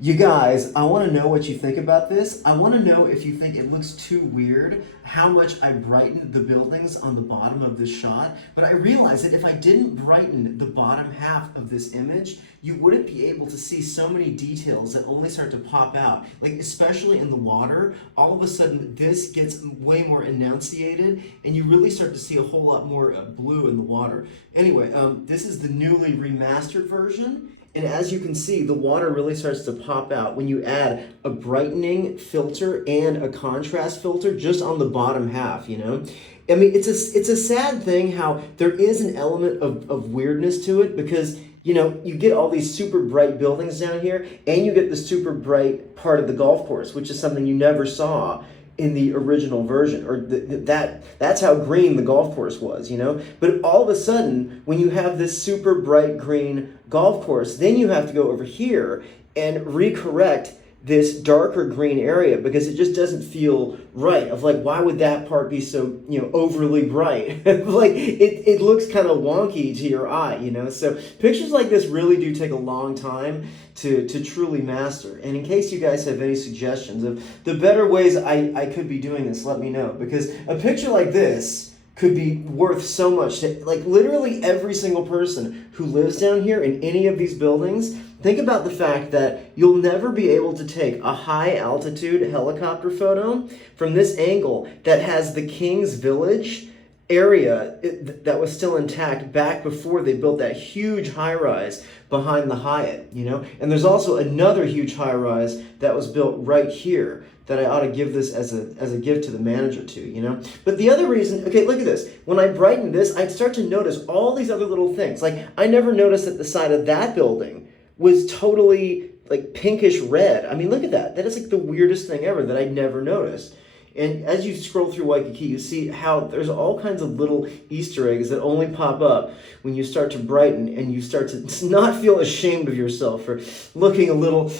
You guys, I want to know what you think about this. I want to know if you think it looks too weird how much I brightened the buildings on the bottom of this shot. But I realized that if I didn't brighten the bottom half of this image, you wouldn't be able to see so many details that only start to pop out. Like especially in the water, all of a sudden this gets way more enunciated and you really start to see a whole lot more blue in the water. Anyway, this is the newly remastered version. And as you can see, the water really starts to pop out when you add a brightening filter and a contrast filter just on the bottom half, you know? I mean, it's a sad thing how there is an element of weirdness to it because, you know, you get all these super bright buildings down here and you get the super bright part of the golf course, which is something you never saw in the original version, or that's how green the golf course was, you know? But all of a sudden, when you have this super bright green golf course, then you have to go over here and recorrect this darker green area because it just doesn't feel right. Of like, why would that part be so, you know, overly bright? Like it looks kind of wonky to your eye, you know? So pictures like this really do take a long time to truly master. And in case you guys have any suggestions of the better ways I could be doing this, let me know. Because a picture like this could be worth so much to, like, literally every single person who lives down here in any of these buildings. Think about the fact that you'll never be able to take a high altitude helicopter photo from this angle that has the King's Village area that was still intact back before they built that huge high-rise behind the Hyatt, you know? And there's also another huge high-rise that was built right here that I ought to give this as a gift to the manager too, you know? But the other reason, okay, look at this. When I brighten this, I'd start to notice all these other little things. Like, I never noticed that the side of that building was totally like pinkish red. I mean, look at that. That is like the weirdest thing ever that I'd never noticed. And as you scroll through Waikiki, you see how there's all kinds of little Easter eggs that only pop up when you start to brighten and you start to not feel ashamed of yourself for looking a little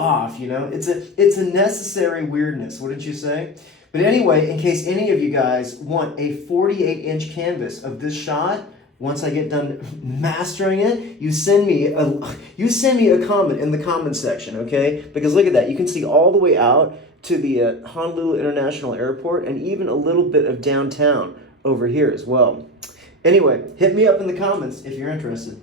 off, you know? It's a necessary weirdness, wouldn't you say? But anyway, in case any of you guys want a 48-inch canvas of this shot, once I get done mastering it, you send me a comment in the comment section, okay? Because look at that. You can see all the way out to the Honolulu International Airport and even a little bit of downtown over here as well. Anyway, hit me up in the comments if you're interested.